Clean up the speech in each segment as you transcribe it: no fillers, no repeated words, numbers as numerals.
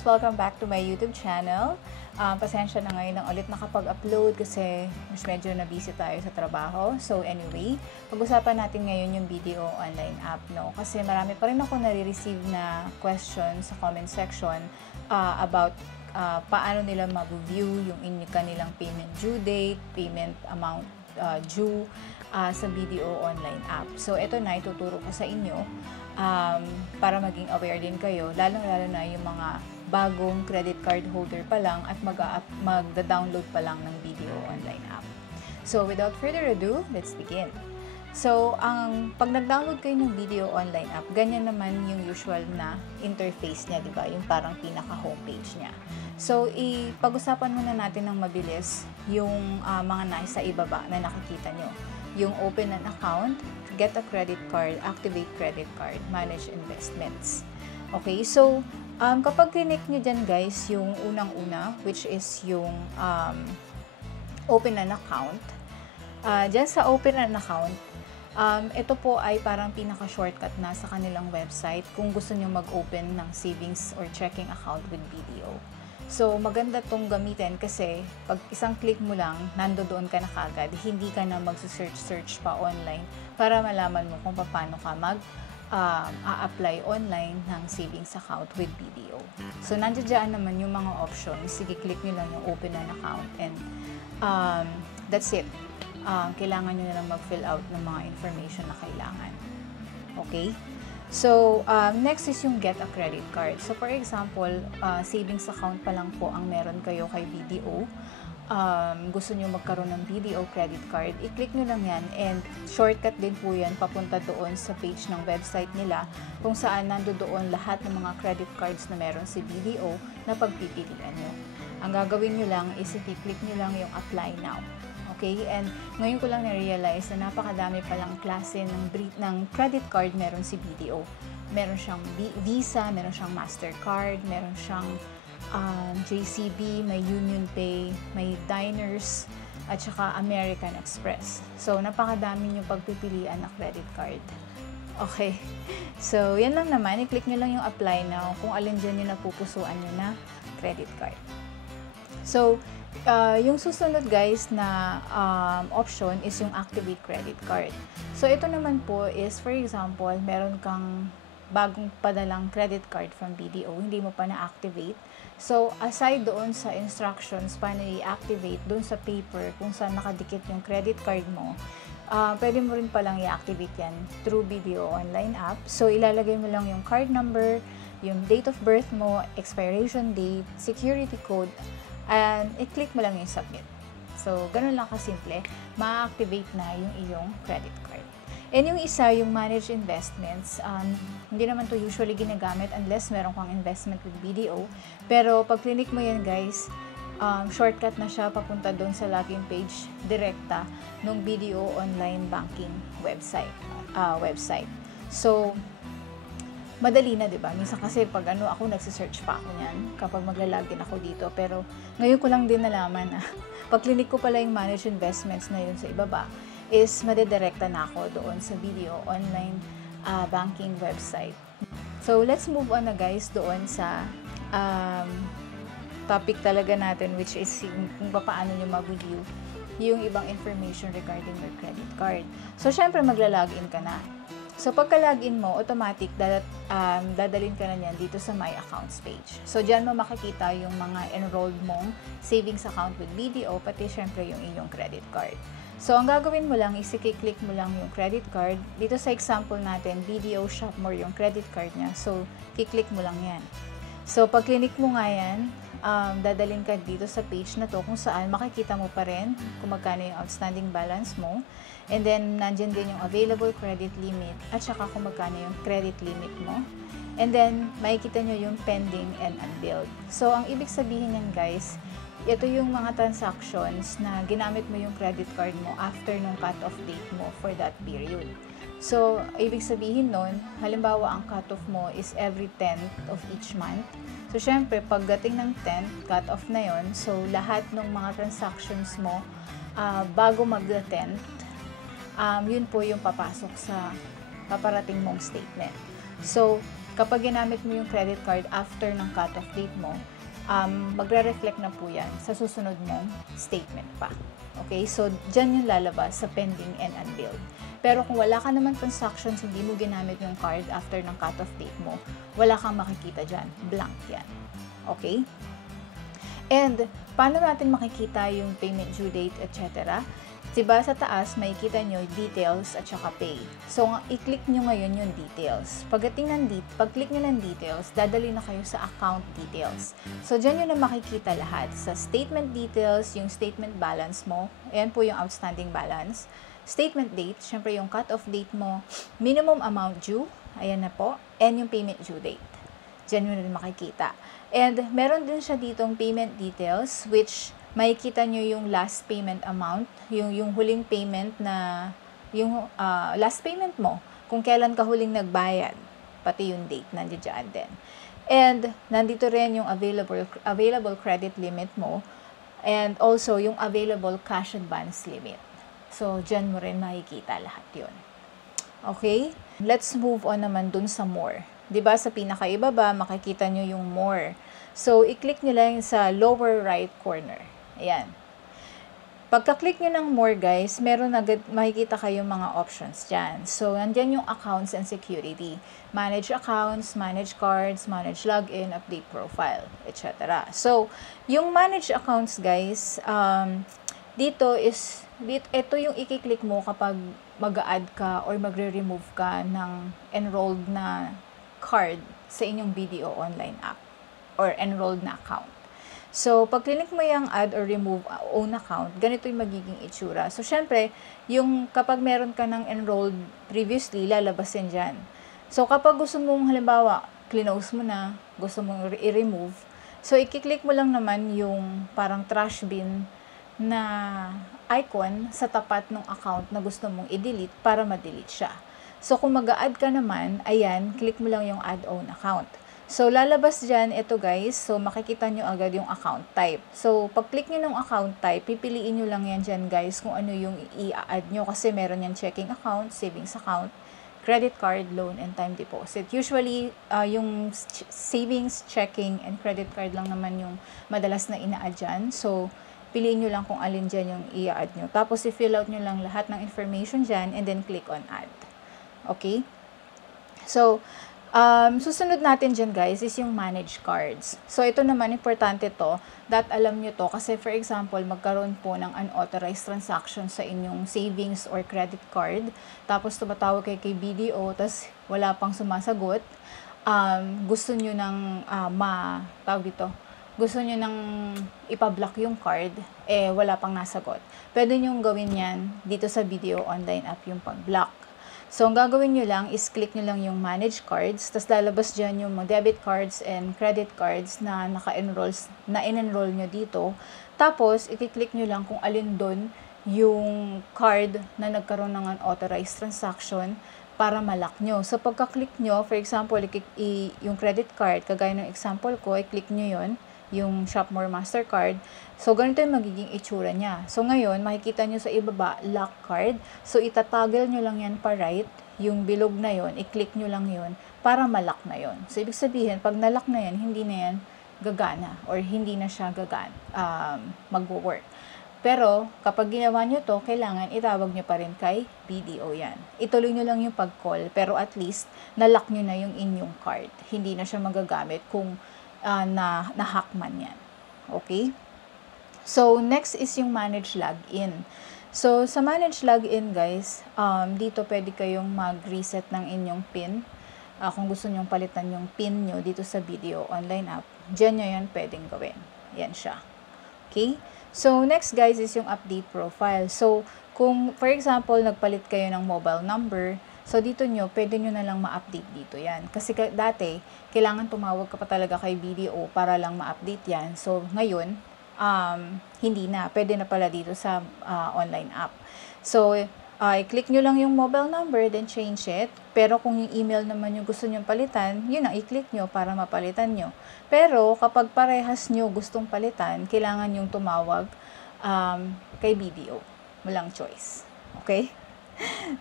guys! Welcome back to my YouTube channel. Pasensya na ngayon ng ulit nakapag-upload kasi mas medyo na busy tayo sa trabaho. So anyway, pag-usapan natin ngayon yung video online app, no? Kasi marami pa rin ako nare-receive na questions sa comment section about paano nila mag-view yung kanilang payment due date, payment amount due sa video online app. So ito na, ituturo ko sa inyo para maging aware din kayo, lalong-lalo na yung mga bagong credit card holder pa lang at magda-download pa lang ng video online app. So without further ado, let's begin. So, pag nag-download kayo ng video online app, ganyan naman yung usual na interface niya, di ba? Yung parang pinaka-homepage niya. So, pag-usapan muna natin ng mabilis yung mga nasa ibaba na nakikita nyo. Yung open an account, get a credit card, activate credit card, manage investments. Okay, so, kapag clinic nyo dyan guys, yung unang-una, which is yung open an account, dyan sa open an account, ito po ay parang pinaka-shortcut na sa kanilang website kung gusto nyo mag-open ng savings or checking account with BDO. So, maganda tong gamitin kasi pag isang click mo lang, nandoon ka na kagad, hindi ka na mag-search pa online para malaman mo kung paano ka a-apply online ng savings account with BDO. So, nandiyan naman yung mga options. Sige, click nyo lang yung open an account and that's it. Kailangan nyo na lang mag-fill out ng mga information na kailangan. Okay? So, next is yung get a credit card. So, for example, savings account pa lang po ang meron kayo kay BDO. Gusto nyo magkaroon ng BDO credit card, i-click nyo lang yan and shortcut din po yan papunta doon sa page ng website nila kung saan nandoon lahat ng mga credit cards na meron si BDO na pagpipilian nyo. Ang gagawin nyo lang is i-click nyo lang yung apply now. Okay, and ngayon ko lang na-realize na napakadami palang klase ng credit card meron si BDO. Meron siyang Visa, meron siyang Mastercard, meron siyang JCB, may UnionPay, may Diners, at saka American Express. So, napakadami nyo pagpipilian na credit card. Okay, so yan lang naman, i-click nyo lang yung apply now kung alin dyan yung napupusuan nyo na credit card. So, yung susunod guys na option is yung activate credit card. So, ito naman po is, for example, meron kang bagong padalang credit card from BDO, hindi mo pa na-activate. So, aside doon sa instructions paano i-activate doon sa paper kung saan nakadikit yung credit card mo, pwede mo rin palang i-activate yan through BDO online app. So, ilalagay mo lang yung card number, yung date of birth mo, expiration date, security code, and i-click mo lang yung submit. So, ganun lang kasimple, ma-activate na yung iyong credit card. And yung isa, yung manage investments, hindi naman to usually ginagamit unless meron kang investment with BDO. Pero pag clinic mo yan guys, shortcut na siya papunta doon sa login page direkta ng BDO online banking website. So, madali na, 'di ba? Minsan kasi pag ako nagse-search pa ako niyan kapag magla-login ako dito, pero ngayon ko lang din nalaman na pag clinic ko pala yung manage investments na yun sa ibaba is madedirekta na ako doon sa video online banking website. So, let's move on na guys doon sa topic talaga natin, which is kung paano nyo mag-view yung ibang information regarding your credit card. So, syempre magla-login ka na. So, pagka-login mo, automatic, dadalhin ka na yan dito sa My Accounts page. So, dyan mo makikita yung mga enrolled mong savings account with BDO, pati syempre yung inyong credit card. So, ang gagawin mo lang is i-click mo lang yung credit card. Dito sa example natin, BDO Shop More yung credit card niya. So, i-click mo lang yan. So, pag click mo nga yan, dadalhin ka dito sa page na to kung saan makikita mo pa rin kung magkano yung outstanding balance mo. And then, nandyan din yung available credit limit at saka kung magkano yung credit limit mo. And then, makikita nyo yung pending and unbilled. So, ang ibig sabihin yan guys, ito yung mga transactions na ginamit mo yung credit card mo after nung cut-off date mo for that period. So, ibig sabihin nun, halimbawa ang cut-off mo is every 10th of each month. So, syempre, pagdating ng 10th, cut-off na yon. So, lahat ng mga transactions mo bago mag-10th, yun po yung papasok sa paparating mong statement. So, kapag ginamit mo yung credit card after ng cut-off date mo, magre-reflect na po yan sa susunod mong statement pa. Okay? So, dyan yung lalabas sa pending and unbilled. Pero kung wala ka naman transactions, hindi mo ginamit yung card after ng cut-off date mo, wala kang makikita dyan. Blank yan. Okay? And, paano natin makikita yung payment due date, etc.? Diba sa taas, makikita nyo details at saka pay. So, i-click nyo ngayon yung details. Pag-click nyo ng details, dadali na kayo sa account details. So, dyan nyo na makikita lahat. Sa statement details, yung statement balance mo, ayan po yung outstanding balance. Statement date, syempre yung cut-off date mo, minimum amount due, ayan na po, and yung payment due date. Dyan nyo na makikita. And, meron din siya ditong payment details, which makikita nyo yung last payment amount, yung huling payment na, yung last payment mo, kung kailan ka huling nagbayad, pati yung date, nandiyan din. And, nandito rin yung available credit limit mo, and also yung available cash advance limit. So, dyan mo rin makikita lahat yun. Okay? Let's move on naman dun sa more. Diba sa pinakaibaba, makikita nyo yung more. So, i-click nyo lang sa lower right corner. Ayan. Pagka-click nyo ng more, guys, meron agad makikita kayong mga options dyan. So, nandyan yung accounts and security. Manage accounts, manage cards, manage login, update profile, etc. So, yung manage accounts, guys, ito yung i-click mo kapag mag-a-add ka or magre-remove ka ng enrolled na card sa inyong BDO online app or enrolled na account. So, pag click mo yung add or remove own account, ganito yung magiging itsura. So, syempre, yung kapag meron ka ng enrolled previously, lalabasin dyan. So, kapag gusto mong, halimbawa, close mo na, gusto mong i-remove, so, i-click mo lang naman yung parang trash bin na icon sa tapat ng account na gusto mong i-delete para ma-delete siya. So, kung mag-a-add ka naman, ayan, click mo lang yung add own account. So, lalabas dyan, ito guys, so makikita nyo agad yung account type. So, pag-click nyo ng account type, pipiliin nyo lang yan dyan guys kung ano yung i-add nyo kasi meron yan checking account, savings account, credit card, loan, and time deposit. Usually, yung savings, checking, and credit card lang naman yung madalas na ina-add dyan. So, piliin nyo lang kung alin dyan yung i-add nyo. Tapos, i-fill out nyo lang lahat ng information dyan and then click on add. Okay? So, susunod natin dyan guys is yung manage cards. So, ito naman, importante to, that alam nyo to, kasi for example, magkaroon po ng unauthorized transaction sa inyong savings or credit card, tapos tumatawag kay BDO, tapos wala pang sumasagot, gusto nyo nang gusto nyo nang ipablock yung card, wala pang nasagot. Pwede nyo gawin yan dito sa BDO online app yung pag-block. So, ang gagawin nyo lang is click nyo lang yung manage cards, tapos lalabas dyan yung mga debit cards and credit cards na in-enroll nyo dito. Tapos, i-click nyo lang kung alin doon yung card na nagkaroon ng unauthorized transaction para ma-lock nyo. So, pagka-click nyo, for example, yung credit card, kagaya ng example ko, i-click nyo yon yung Shopmore Mastercard. So, ganito yung magiging itsura niya. So, ngayon, makikita nyo sa ibaba, lock card. So, itatoggle nyo lang yan pa right, yung bilog na yon, i-click nyo lang yon para ma-lock na yon. So, ibig sabihin, pag na-lock na yan, hindi na yan gagana or hindi na siya mag-work. Pero, kapag ginawa nyo to, kailangan itawag nyo pa rin kay BDO yan. Ituloy nyo lang yung pag-call, pero at least, na-lock nyo na yung inyong card. Hindi na siya magagamit kung na-hack man yan. Okay? So, next is yung manage login. So, sa manage login, guys, dito pwede kayong mag-reset ng inyong PIN. Kung gusto nyong palitan yung PIN nyo dito sa BDO online app, dyan nyo yan pwedeng gawin. Yan siya. Okay? So, next, guys, is yung update profile. So, kung, for example, nagpalit kayo ng mobile number, so, dito nyo, pwede nyo na lang ma-update dito yan. Kasi dati, kailangan tumawag ka pa talaga kay BDO para lang ma-update yan. So, ngayon, hindi na. Pwede na pala dito sa online app. So, i-click nyo lang yung mobile number, then change it. Pero kung yung email naman yung gusto nyo palitan, yun ang i-click nyo para mapalitan nyo. Pero, kapag parehas nyo gustong palitan, kailangan yung tumawag kay BDO. Walang choice. Okay?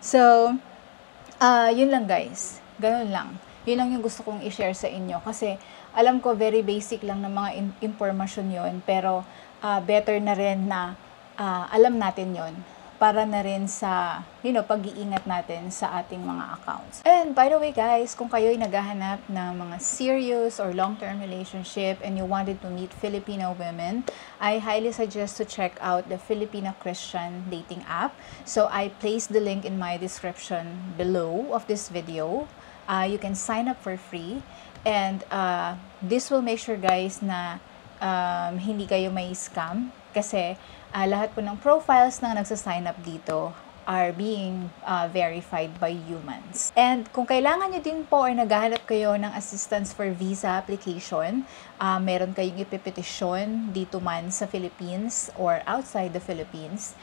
So, yun lang guys. Ganun lang. Yun lang yung gusto kong i-share sa inyo kasi alam ko very basic lang ng mga impormasyon yon, pero better na rin na alam natin yon para na rin sa, pag-iingat natin sa ating mga accounts. And by the way guys, kung kayo'y naghahanap ng mga serious or long-term relationship and you wanted to meet Filipino women, I highly suggest to check out the Filipino Christian dating app. So I placed the link in my description below of this video. You can sign up for free, and this will make sure guys na hindi kayo may scam kasi lahat po ng profiles na nagsasign up dito are being verified by humans. And kung kailangan nyo din po or naghahanap kayo ng assistance for visa application, meron kayong ipipetisyon dito man sa Philippines or outside the Philippines,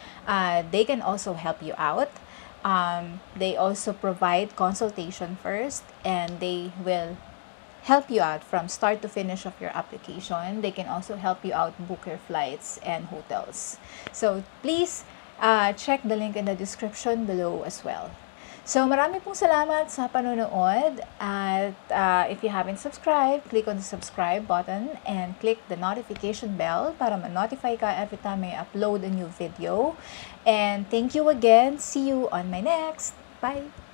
they can also help you out. They also provide consultation first, and they will help you out from start to finish of your application. They can also help you out book your flights and hotels. So please check the link in the description below as well. So marami pong salamat sa panonood, at if you haven't subscribed, click on the subscribe button and click the notification bell para ma-notify ka every time I upload a new video. And thank you again. See you on my next. Bye!